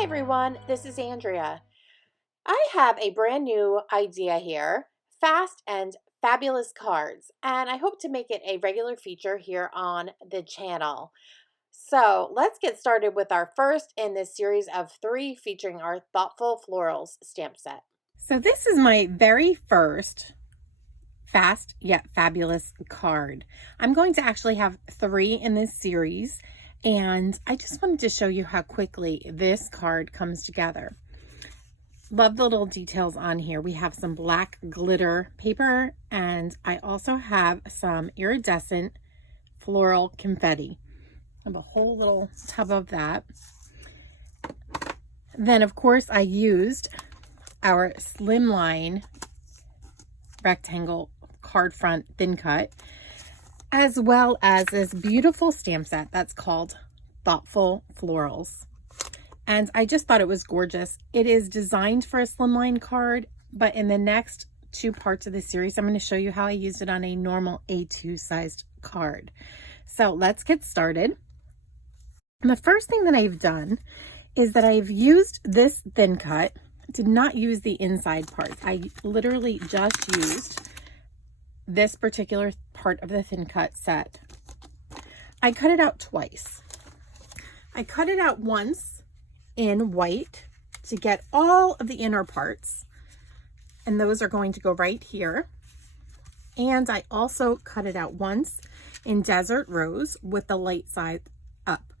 Hi everyone, this is Andrea. I have a brand new idea here, fast and fabulous cards, and I hope to make it a regular feature here on the channel. So let's get started with our first in this series of 3 featuring our Thoughtful Florals stamp set. So this is my very first fast yet fabulous card. I'm going to actually have 3 in this series, and I just wanted to show you how quickly this card comes together. Love the little details on here. We have some black glitter paper, and I also have some iridescent floral confetti. I have a whole little tub of that. Then of course I used our Slimline rectangle card front thin cut, as well as this beautiful stamp set that's called Thoughtful Florals. And I just thought it was gorgeous. It is designed for a slimline card, but in the next 2 parts of the series, I'm going to show you how I used it on a normal A2 sized card. So let's get started. And the first thing that I've done is that I've used this thin cut. Did not use the inside parts. I literally just used this particular part of the thin cut set. I cut it out twice. I cut it out once in white to get all of the inner parts, and those are going to go right here. And I also cut it out once in Desert Rose with the light side up.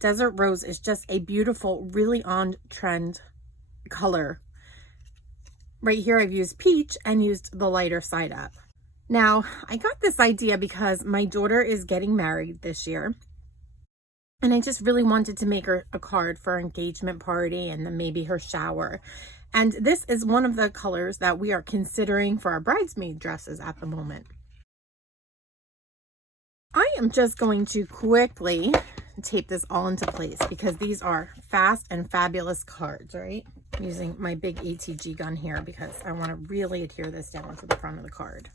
Desert Rose is just a beautiful, really on trend color. Right here I've used peach and used the lighter side up. Now I got this idea because my daughter is getting married this year, and I just really wanted to make her a card for her engagement party and then maybe her shower. And this is one of the colors that we are considering for our bridesmaid dresses at the moment. I am just going to quickly tape this all into place because these are fast and fabulous cards, right? Using my big ATG gun here because I want to really adhere this down to the front of the card.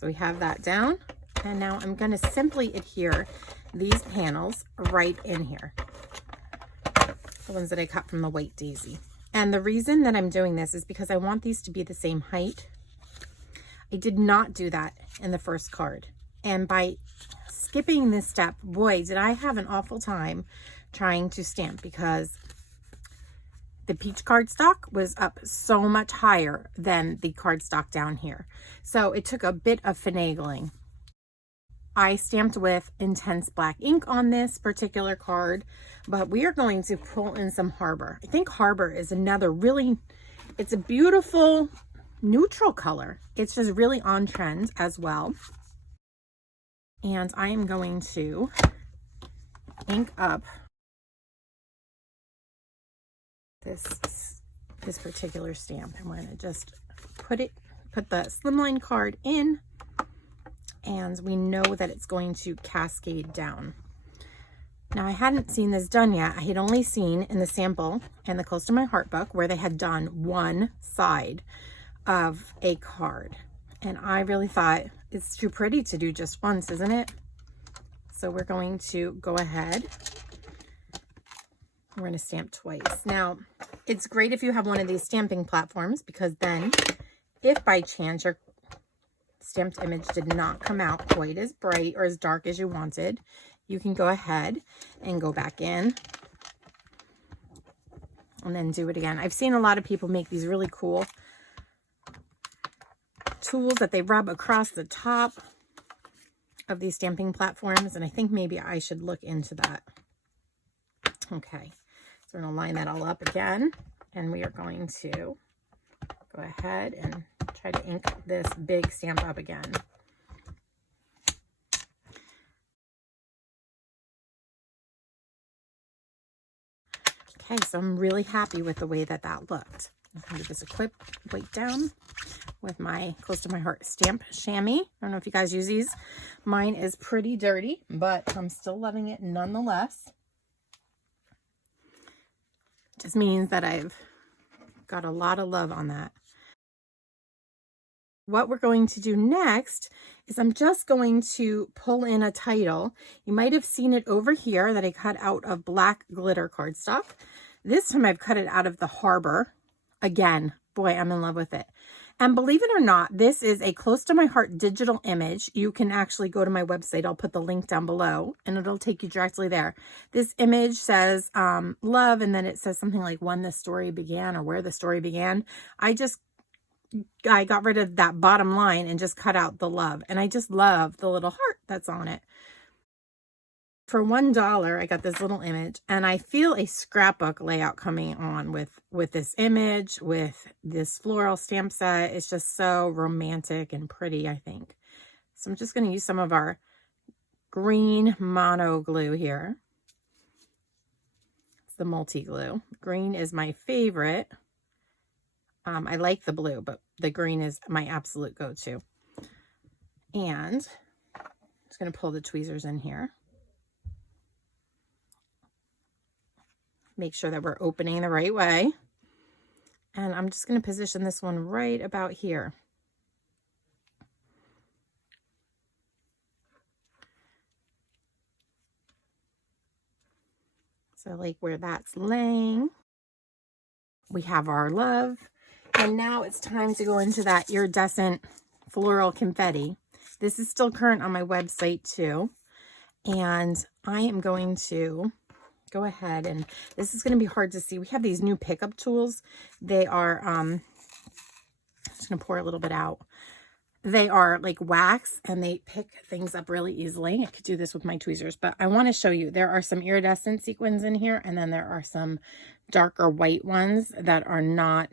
So we have that down, and now I'm going to simply adhere these panels right in here, the ones that I cut from the white daisy. And the reason that I'm doing this is because I want these to be the same height. I did not do that in the first card, and by skipping this step, boy, did I have an awful time trying to stamp because the peach cardstock was up so much higher than the cardstock down here. So it took a bit of finagling. I stamped with intense black ink on this particular card, but we are going to pull in some Harbor. I think Harbor is another really, it's a beautiful neutral color. It's just really on trend as well. And I am going to ink up this particular stamp. I'm going to just put the Slimline card in, and we know that it's going to cascade down. Now I hadn't seen this done yet. I had only seen in the sample and the Close to My Heart book where they had done one side of a card, and I really thought it's too pretty to do just once, isn't it? So we're going to go ahead. We're going to stamp twice. Now, it's great if you have one of these stamping platforms, because then if by chance your stamped image did not come out quite as bright or as dark as you wanted, you can go ahead and go back in and then do it again. I've seen a lot of people make these really cool tools that they rub across the top of these stamping platforms, and I think maybe I should look into that. Okay, so we're going to line that all up again, and we are going to go ahead and try to ink this big stamp up again. Okay, so I'm really happy with the way that that looked. I'm going to just equip weight down with my Close to My Heart stamp chamois. I don't know if you guys use these. Mine is pretty dirty, but I'm still loving it nonetheless. Just means that I've got a lot of love on that. What we're going to do next is I'm just going to pull in a title. You might have seen it over here that I cut out of black glitter cardstock. This time I've cut it out of the Harbor. Again, boy, I'm in love with it. And believe it or not, this is a close to my heart digital image. You can actually go to my website. I'll put the link down below and it'll take you directly there. This image says love, and then it says something like when the story began or where the story began. I got rid of that bottom line and just cut out the love. And I just love the little heart that's on it. For $1, I got this little image, and I feel a scrapbook layout coming on with this image, with this floral stamp set. It's just so romantic and pretty, I think. So I'm just going to use some of our green mono glue here. It's the multi-glue. Green is my favorite. I like the blue, but the green is my absolute go-to. And I'm just going to pull the tweezers in here. Make sure that we're opening the right way. And I'm just going to position this one right about here. So like where that's laying. We have our love. And now it's time to go into that iridescent floral confetti. This is still current on my website too. And I am going to go ahead, and this is going to be hard to see. We have these new pickup tools. They are, I'm just going to pour a little bit out. They are like wax and they pick things up really easily. I could do this with my tweezers, but I want to show you, there are some iridescent sequins in here, and then there are some darker white ones that are not,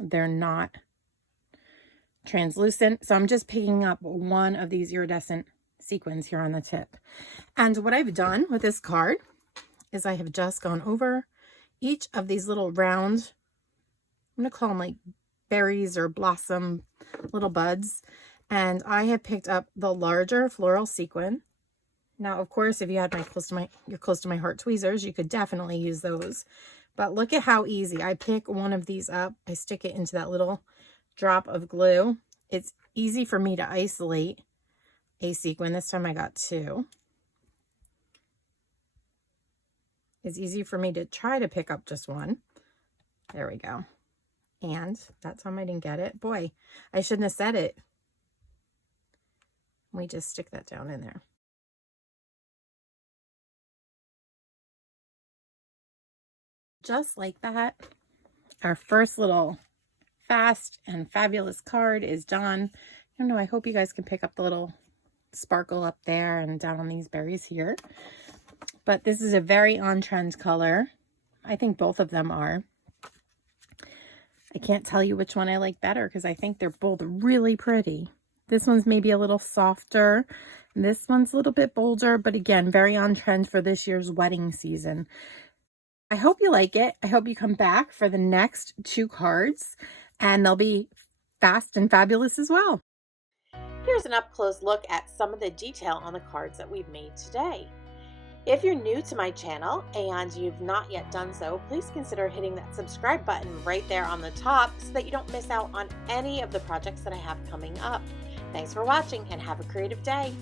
they're not translucent. So I'm just picking up one of these iridescent sequins here on the tip. And what I've done with this card is I have just gone over each of these little round, I'm going to call them like berries or blossom little buds. And I have picked up the larger floral sequin. Now, of course, if you had your close to my heart tweezers, you could definitely use those. But look at how easy. I pick one of these up. I stick it into that little drop of glue. It's easy for me to isolate a sequin. This time I got two. It's easy for me to try to pick up just one. There we go. And that time I didn't get it. Boy, I shouldn't have said it. We just stick that down in there. Just like that, our first little fast and fabulous card is done. I don't know, I hope you guys can pick up the little sparkle up there and down on these berries here. But this is a very on-trend color. I think both of them are. I can't tell you which one I like better because I think they're both really pretty. This one's maybe a little softer. This one's a little bit bolder, but again, very on trend for this year's wedding season. I hope you like it. I hope you come back for the next two cards, and they'll be fast and fabulous as well. Here's an up-close look at some of the detail on the cards that we've made today. If you're new to my channel and you've not yet done so, please consider hitting that subscribe button right there on the top so that you don't miss out on any of the projects that I have coming up. Thanks for watching and have a creative day.